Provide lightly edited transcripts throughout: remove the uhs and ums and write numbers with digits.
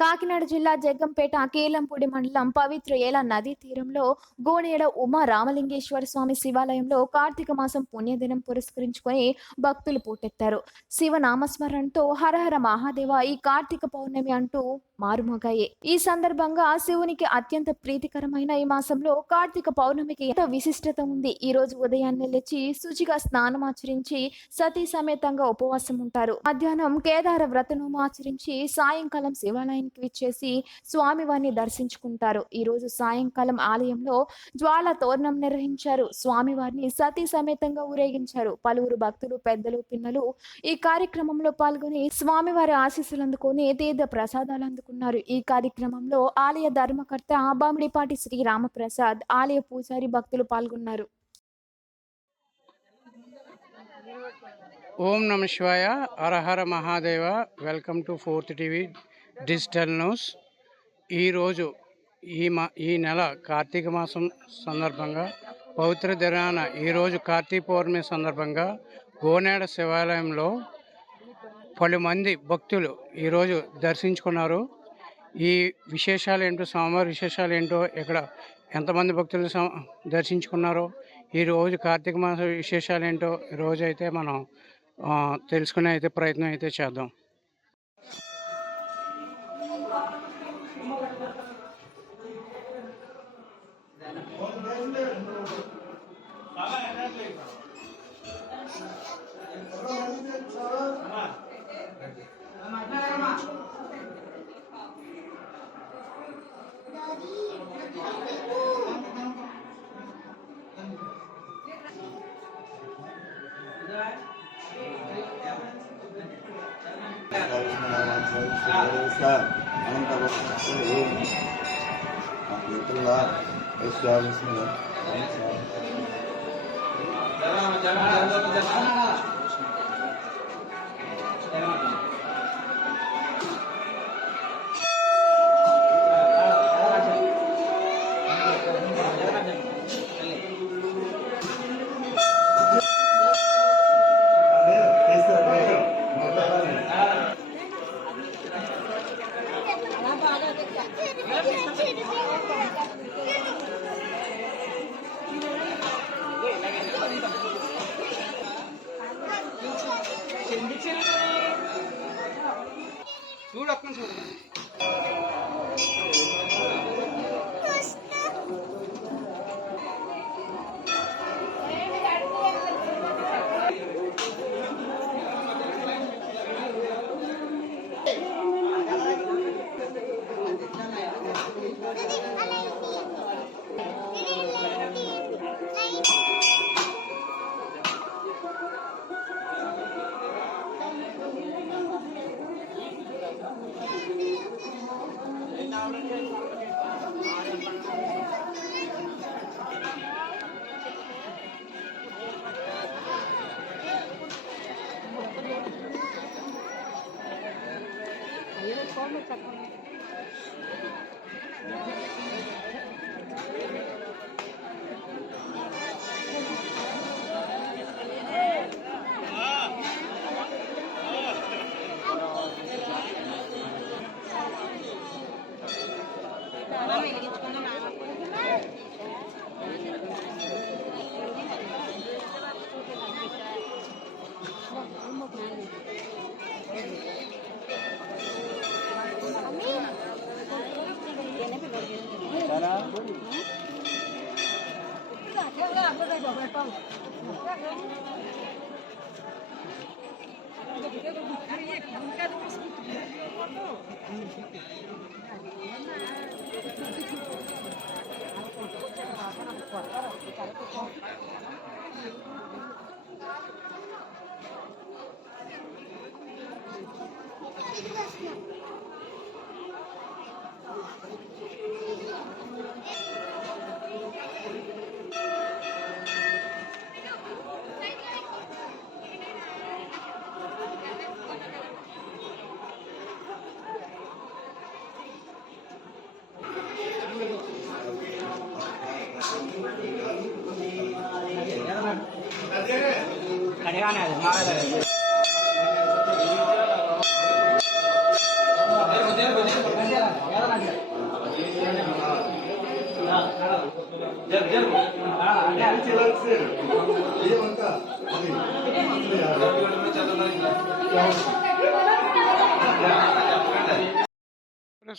కాకినాడ జిల్లా జగ్గంపేట కీలంపూడి మండలం పవిత్ర ఏల నదీ తీరంలో గోనేడ ఉమా రామలింగేశ్వర స్వామి శివాలయంలో కార్తీక మాసం పుణ్యదినం పురస్కరించుకొని భక్తులు పోటెత్తారు. శివ నామస్మరణతో హరహర మహాదేవ ఈ కార్తీక పౌర్ణమి అంటూ మారుమోగాయి. ఈ సందర్భంగా శివునికి అత్యంత ప్రీతికరమైన ఈ మాసంలో కార్తీక పౌర్ణమికి ఎంతో విశిష్టత ఉంది. ఈ రోజు ఉదయాన్నే లేచి శుచిగా స్నానమాచరించి సతీ సమేతంగా ఉపవాసం ఉంటారు. మధ్యాహ్నం కేదార వ్రతనోము ఆచరించి సాయంకాలం శివాలయానికి విచ్చేసి స్వామివారిని దర్శించుకుంటారు. ఈ రోజు సాయంకాలం ఆలయంలో జ్వాల తోరణం నిర్వహించారు. స్వామివారిని సతీ సమేతంగా ఊరేగించారు. పలువురు భక్తులు, పెద్దలు, పిన్నలు ఈ కార్యక్రమంలో పాల్గొని స్వామివారి ఆశీస్సులు అందుకొని తీర్థ ప్రసాదాలు అందుకున్నారు. ఈ కార్యక్రమంలో ఆలయ ధర్మకర్త బామిడిపాటి శ్రీ రామప్రసాద్, ఆలయ పూజారి, భక్తులు పాల్గొన్నారు. ఓం నమ శివాయ. హరహర మహాదేవ. Welcome to 4th TV digital news. ఈరోజు ఈ నెల కార్తీక మాసం సందర్భంగా పవిత్ర దినాన ఈరోజు కార్తీక పౌర్ణమి సందర్భంగా గోనేడ శివాలయంలో పలుమంది భక్తులు ఈరోజు దర్శించుకున్నారు. ఈ విశేషాలు ఏంటో, స్వామివారి విశేషాలు ఏంటో, ఇక్కడ ఎంతమంది భక్తులు దర్శించుకున్నారో, ఈరోజు కార్తీక మాస విశేషాలు ఏంటో ఈరోజు అయితే మనం తెలుసుకునే ప్రయత్నం అయితే చేద్దాం.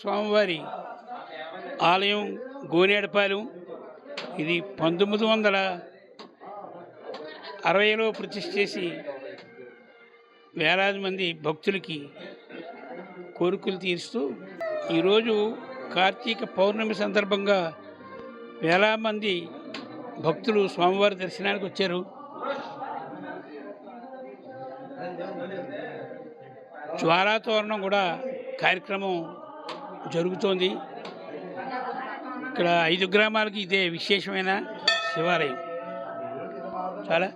స్వామివారి ఆలయం గోనేడపాలెం. ఇది 1960లో ప్రతిష్ఠ చేసి వేలాది మంది భక్తులకి కోరికలు తీరుస్తూ ఈరోజు కార్తీక పౌర్ణమి సందర్భంగా వేలాది మంది భక్తులు స్వామివారి దర్శనానికి వచ్చారు. జ్వాలాతోరణం కూడా కార్యక్రమం జరుగుతోంది. ఇక్కడ 5 గ్రామాలకి ఇదే విశేషమైన శివాలయం. చాలా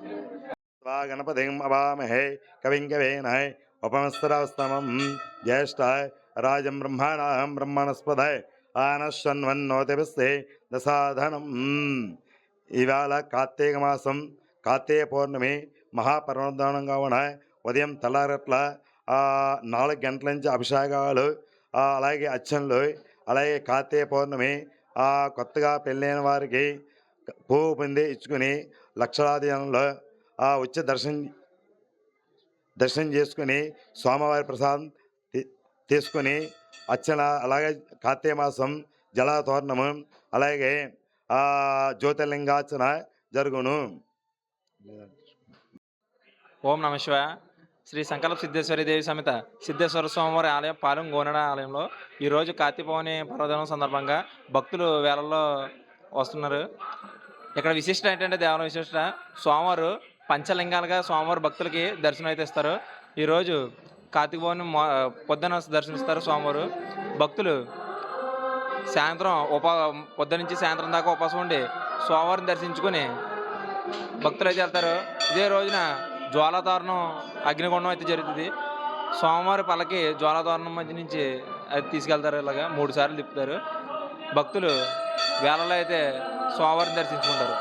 గణపతిం అవామహే కవిం కవేనహే ఉపమస్తరాస్తమం జ్యేష్ఠాయ రాజం బ్రహ్మాణాం బ్రహ్మణస్పదాయ ఆనశ్వన్వన్నోతిపిస్తే దశాధనం. ఇవాళ కార్తీక మాసం, కార్తీక పౌర్ణమి మహాపర్వదానంగా ఉన్నాయి. ఉదయం తెల్లారట్ల 4 గంటల నుంచి అభిషేకాలు, అలాగే అర్చనలు, అలాగే కార్తీక పౌర్ణమి కొత్తగా పెళ్ళైన వారికి పువ్వు పొంది ఇచ్చుకుని లక్షలాది జనంలో వచ్చి దర్శనం చేసుకుని స్వామివారి ప్రసాదం తీసుకుని అర్చన, అలాగే కార్తీక మాసం జలాతోరణము, అలాగే జ్యోతిర్లింగార్చన జరుగును. ఓం నమ శివాయ. శ్రీ సంకల్ప సిద్ధేశ్వరి దేవి సమేత సిద్ధేశ్వర స్వామివారి ఆలయం పాలెం గోనెడ ఆలయంలో ఈరోజు కార్తీక పౌర్ణమి పర్వదినం సందర్భంగా భక్తులు వేలల్లో వస్తున్నారు. ఇక్కడ విశిష్ట ఏంటంటే దేవాలయం విశిష్ట స్వామివారు పంచలింగాలుగా స్వామివారి భక్తులకి దర్శనం అయితే ఇస్తారు. ఈరోజు కార్తీక పౌర్ణమి పొద్దున దర్శనమిస్తారు స్వామివారు. భక్తులు సాయంత్రం పొద్దున నుంచి సాయంత్రం దాకా ఉపవాసం ఉండి స్వామివారిని దర్శించుకొని భక్తులు అయితే వెళ్తారు. ఇదే రోజున జ్వాలాతోరణం అగ్నిగుండం అయితే జరుగుతుంది. స్వామివారి పల్లకి జ్వాలాతోరణం మధ్య నుంచి అది తీసుకెళ్తారు. ఇలాగా 3 సార్లు తిప్పుతారు. భక్తులు వేళల్లో అయితే స్వామివారిని దర్శించుకుంటారు.